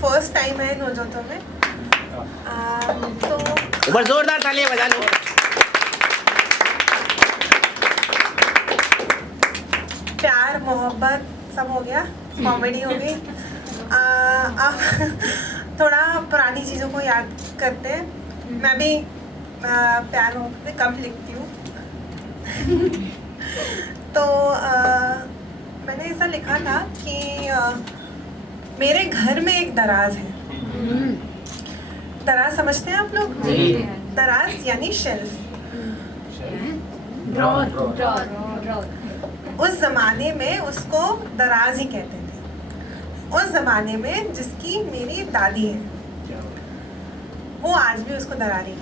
First time है नवजोतों में। तो ऊपर जोरदार तालियां बजा लो। प्यार मोहब्बत सब हो गया, कॉमेडी हो गई। अब थोड़ा पुरानी चीज़ों को याद करते हैं। मैं भी प्यार मोहब्बत कम लिखती हूँ। तो मैंने ऐसा लिखा था कि मेरे घर में एक दराज है। दराज समझते हैं आप लोग? दराज यानी शेल्फ। उस ज़माने में उसको दराज ही कहते थे। उस ज़माने में जिसकी मेरी दादी है, वो आज भी उसको दराज ही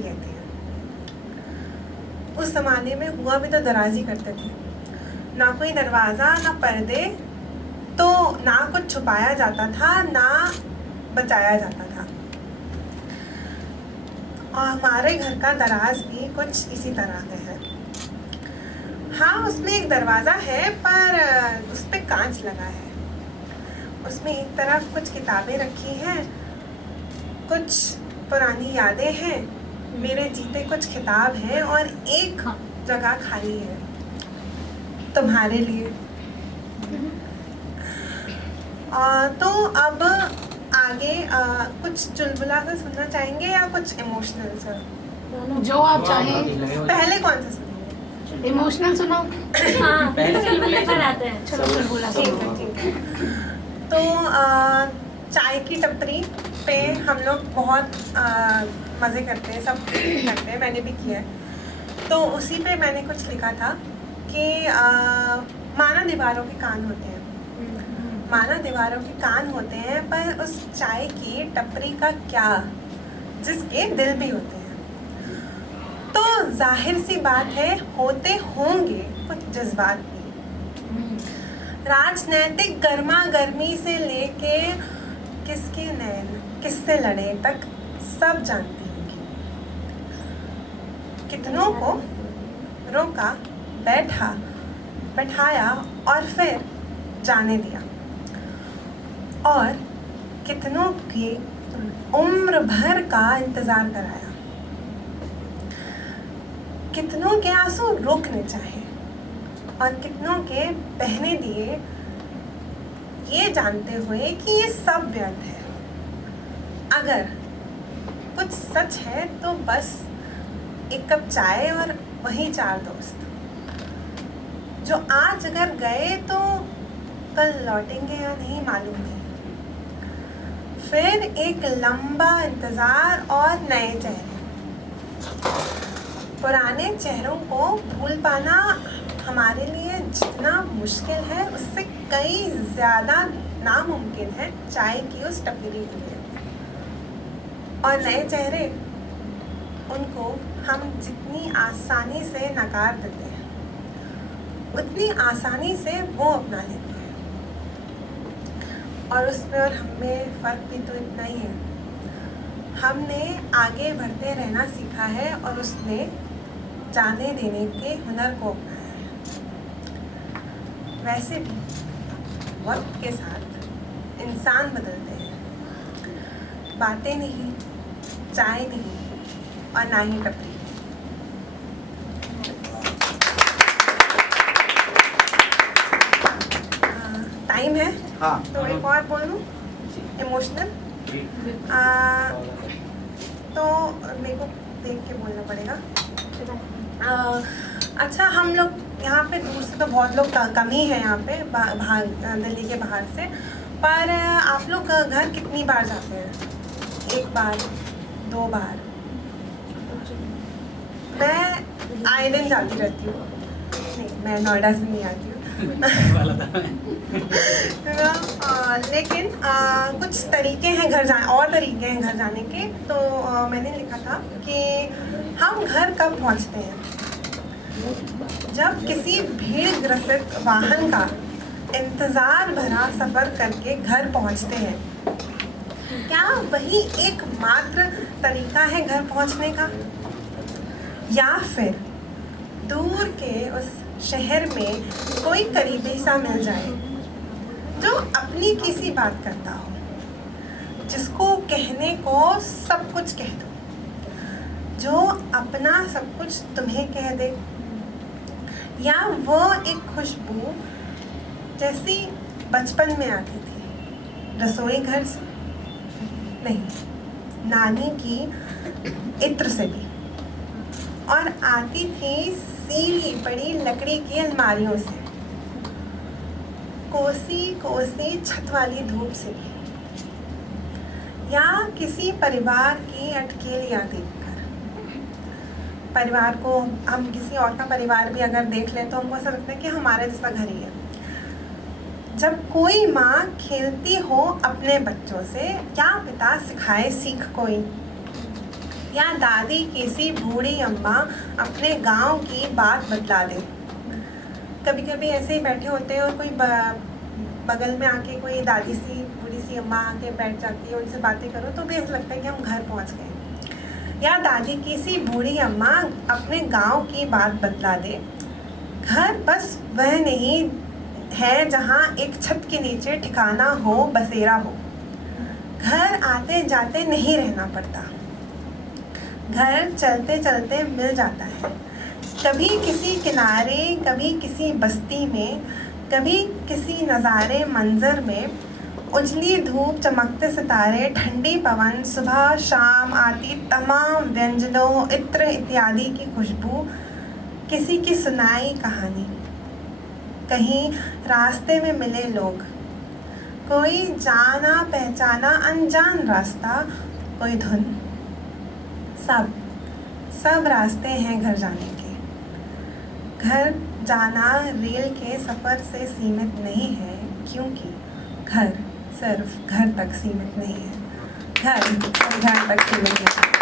कहती है। उस ज़माने में हुआ भी तो दराज ही करते थे। ना कोई दरवाज़ा, ना पर्दे, तो ना कुछ छुपाया जाता था, ना बचाया जाता था। और हमारे घर का दराज भी कुछ इसी तरह का है। हाँ, उसमें एक दरवाज़ा है, पर उस पर कांच लगा है। उसमें एक तरफ कुछ किताबें रखी हैं, कुछ पुरानी यादें हैं, मेरे जीते कुछ किताब हैं, और एक जगह खाली है तुम्हारे लिए। तो अब आगे कुछ चुलबुला कर सुनना चाहेंगे या कुछ इमोशनल सा? जो आप चाहें। पहले कौन सा सुनेंगे? इमोशनल सुनाओ। हाँ, पहले चुलबुले पर आते हैं। चलो चुलबुला सुनाओ। ठीक है। तो चाय की टपरी पे हम लोग बहुत मज़े करते हैं, सब करते हैं, मैंने भी किया है। तो उसी पे मैंने कुछ लिखा था कि माना दीवारों के कान होते हैं, माना दीवारों के कान होते हैं, पर उस चाय की टपरी का क्या, जिसके दिल भी होते हैं। तो जाहिर सी बात है, होते होंगे कुछ जज्बात भी। राजनैतिक गर्मा गर्मी से लेके किसके नैन किससे लड़े तक सब जानती होंगी। कितनों को रोका, बैठाया और फिर जाने दिया, और कितनों की उम्र भर का इंतज़ार कराया। कितनों के आंसू रोकने चाहे और कितनों के बहने दिए, ये जानते हुए कि ये सब व्यर्थ है। अगर कुछ सच है तो बस एक कप चाय और वही 4 दोस्त, जो आज अगर गए तो कल लौटेंगे या नहीं मालूम नहीं। फिर एक लंबा इंतज़ार और नए चेहरे। पुराने चेहरों को भूल पाना हमारे लिए जितना मुश्किल है, उससे कई ज़्यादा नामुमकिन है चाय की उस टपरी के लिए। और नए चेहरे, उनको हम जितनी आसानी से नकार देते हैं, उतनी आसानी से वो अपना लेते हैं। और उसमें और हमें फ़र्क भी तो इतना ही है, हमने आगे बढ़ते रहना सीखा है और उसने जाने देने के हुनर को अपनाया है। वैसे भी वक्त के साथ इंसान बदलते हैं, बातें नहीं, चाय नहीं, और ना ही टपरी। टाइम है? हाँ। तो एक और बोलूँ इमोशनल। तो मेरे को देख के बोलना पड़ेगा। अच्छा, हम लोग यहाँ पे दूर से तो बहुत लोग कम ही है यहाँ पे, बाहर दिल्ली के बाहर से, पर आप लोग घर कितनी बार जाते हैं? 1 बार, 2 बार? मैं आए दिन जाती रहती हूँ। नहीं, मैं नोएडा से नहीं आती हूँ। लेकिन कुछ तरीके हैं घर जाने, और तरीके हैं घर जाने के। तो मैंने लिखा था कि हम घर कब पहुंचते हैं? जब किसी भीड़ ग्रसित वाहन का इंतज़ार भरा सफ़र करके घर पहुंचते हैं। क्या वही एकमात्र तरीका है घर पहुंचने का? या फिर दूर के उस शहर में कोई करीबी सा मिल जाए जो अपनी किसी बात करता हो, जिसको कहने को सब कुछ कह दो, जो अपना सब कुछ तुम्हें कह दे, या वो एक खुशबू जैसी बचपन में आती थी रसोई घर से, नहीं, नानी की इत्र से भी, और आती थी सीली पड़ी लकड़ी की अलमारियों से, कोसी कोसी छत वाली धूप से भी, या किसी परिवार की अटकेलियाँ देखकर। परिवार को हम किसी और का परिवार भी अगर देख लें तो हमको ऐसा लगता है कि हमारे जैसा घर ही है। जब कोई माँ खेलती हो अपने बच्चों से, या पिता सिखाए सीख कोई, या दादी किसी बूढ़ी अम्मा अपने गांव की बात बतला दे। कभी कभी ऐसे ही बैठे होते हैं और कोई बगल में आके कोई दादी सी बूढ़ी सी अम्मा आके बैठ जाती है, उनसे बातें करो तो भी ऐसा लगता है कि हम घर पहुंच गए। या दादी किसी बूढ़ी अम्मा अपने गांव की बात बतला दे। घर बस वह नहीं है जहाँ एक छत के नीचे ठिकाना हो, बसेरा हो। घर आते जाते नहीं रहना पड़ता, घर चलते चलते मिल जाता है। कभी किसी किनारे, कभी किसी बस्ती में, कभी किसी नज़ारे मंजर में, उजली धूप, चमकते सितारे, ठंडी पवन, सुबह शाम आती तमाम व्यंजनों, इत्र इत्यादि की खुशबू, किसी की सुनाई कहानी, कहीं रास्ते में मिले लोग, कोई जाना पहचाना अनजान रास्ता, कोई धुन, सब रास्ते हैं घर जाने के। घर जाना रेल के सफ़र से सीमित नहीं है, क्योंकि घर सिर्फ घर तक सीमित नहीं है, घर तक सीमित नहीं है।